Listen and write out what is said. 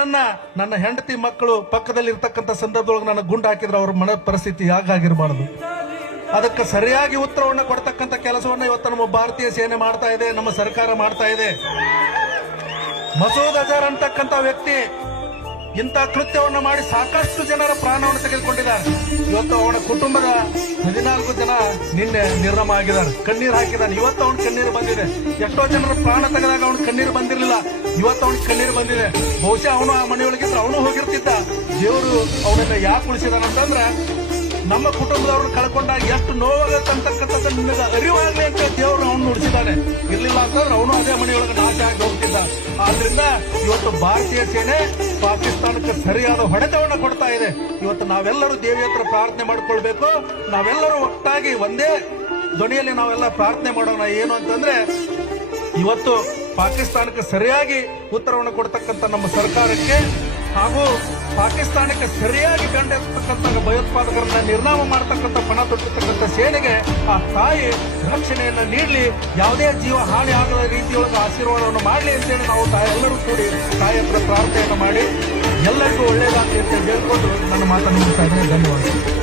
ನನ್ನ ಹೆಂಡತಿ ಮಕ್ಕಳು ಪಕ್ಕದಲ್ಲಿ ಇರ್ತಕ್ಕಂಥ ಸಂದರ್ಭದೊಳಗೆ ನನ್ನ ಗುಂಡು ಹಾಕಿದ್ರೆ ಅವ್ರ ಮನೆ ಪರಿಸ್ಥಿತಿ ಯಾಕಾಗಿರಬಾರದು. ಅದಕ್ಕೆ ಸರಿಯಾಗಿ ಉತ್ತರವನ್ನು ಕೊಡ್ತಕ್ಕಂಥ ಕೆಲಸವನ್ನ ಇವತ್ತು ನಮ್ಮ ಭಾರತೀಯ ಸೇನೆ ಮಾಡ್ತಾ ಇದೆ, ನಮ್ಮ ಸರ್ಕಾರ ಮಾಡ್ತಾ ಇದೆ. ಮಸೂದ್ ಅಜರ್ ಅಂತಕ್ಕಂಥ ವ್ಯಕ್ತಿ ಇಂಥ ಕೃತ್ಯವನ್ನು ಮಾಡಿ ಸಾಕಷ್ಟು ಜನರ ಪ್ರಾಣವನ್ನು ತೆಗೆದುಕೊಂಡಿದ್ದಾರೆ. ಇವತ್ತು ಅವನ ಕುಟುಂಬದ 14 ಜನ ನಿನ್ನೆ ನಿರ್ನಾಮ ಆಗಿದ್ದಾರೆ, ಕಣ್ಣೀರು ಹಾಕಿದ್ದಾನೆ. ಇವತ್ತು ಅವನ ಕಣ್ಣೀರು ಬಂದಿದೆ. ಎಷ್ಟೋ ಜನರ ಪ್ರಾಣ ತೆಗೆದಾಗ ಅವನ ಕಣ್ಣೀರು ಬಂದಿರಲಿಲ್ಲ, ಇವತ್ತು ಅವನಿಗೆ ಕಣ್ಣೀರು ಬಂದಿದೆ. ಬಹುಶಃ ಅವನು ಆ ಮನೆಯೊಳಗಿದ್ರೆ ಅವನು ಹೋಗಿರ್ತಿದ್ದ. ದೇವರು ಅವನನ್ನ ಯಾಕೆ ಉಳಿಸಿದಾನಂತಂದ್ರೆ ನಮ್ಮ ಕುಟುಂಬದವ್ರನ್ನ ಕಳ್ಕೊಂಡಾಗ ಎಷ್ಟು ನೋವಾಗತ್ತಂತಕ್ಕಂಥದ್ದು ನಿಮಗೆ ಅರಿವಾಗ್ಲಿ ಅಂತ ದೇವರು ಅವನು ಉಳಿಸಿದ್ದಾನೆ. ಇರ್ಲಿಲ್ಲ ಅಂತಂದ್ರೆ ಅವನು ಅದೇ ಮನೆಯೊಳಗೆ ನಾಶ ಆಗಿ ಹೋಗ್ತಿದ್ದ. ಆದ್ರಿಂದ ಇವತ್ತು ಭಾರತೀಯ ಸೇನೆ ಪಾಕಿಸ್ತಾನಕ್ಕೆ ಸರಿಯಾದ ಹೊಡೆತವನ್ನು ಕೊಡ್ತಾ ಇದೆ. ಇವತ್ತು ನಾವೆಲ್ಲರೂ ದೇವಿ ಹತ್ರ ಪ್ರಾರ್ಥನೆ ಮಾಡ್ಕೊಳ್ಬೇಕು. ನಾವೆಲ್ಲರೂ ಒಟ್ಟಾಗಿ ಒಂದೇ ಧ್ವನಿಯಲ್ಲಿ ನಾವೆಲ್ಲ ಪ್ರಾರ್ಥನೆ ಮಾಡೋಣ. ಏನು ಅಂತಂದ್ರೆ ಇವತ್ತು ಪಾಕಿಸ್ತಾನಕ್ಕೆ ಸರಿಯಾಗಿ ಉತ್ತರವನ್ನು ಕೊಡ್ತಕ್ಕಂಥ ನಮ್ಮ ಸರ್ಕಾರಕ್ಕೆ ಹಾಗೂ ಪಾಕಿಸ್ತಾನಕ್ಕೆ ಸರಿಯಾಗಿ ಬೆಂಡೆತ್ತಕ್ಕಂಥ ಭಯೋತ್ಪಾದಕರನ್ನ ನಿರ್ನಾಮ ಮಾಡತಕ್ಕಂಥ ಪಣ ತೊಟ್ಟತಕ್ಕಂಥ ಸೇನೆಗೆ ಆ ತಾಯಿ ರಕ್ಷಣೆಯನ್ನ ನೀಡಲಿ, ಯಾವುದೇ ಜೀವ ಹಾನಿ ಆಗದ ರೀತಿಯೊಳಗೆ ಆಶೀರ್ವಾದವನ್ನು ಮಾಡಲಿ ಅಂತೇಳಿ ನಾವು ಎಲ್ಲರೂ ಕೂಡಿ ತಾಯಿ ಹತ್ರ ಪ್ರಾರ್ಥನೆಯನ್ನು ಮಾಡಿ ಎಲ್ಲರಿಗೂ ಒಳ್ಳೆಯದಾಗಲಿ ಅಂತ ಹೇಳ್ಕೊಂಡು ನನ್ನ ಮಾತನ್ನು ಮುಗಿಸ್ತಾ ಇದ್ದೇನೆ. ಧನ್ಯವಾದ.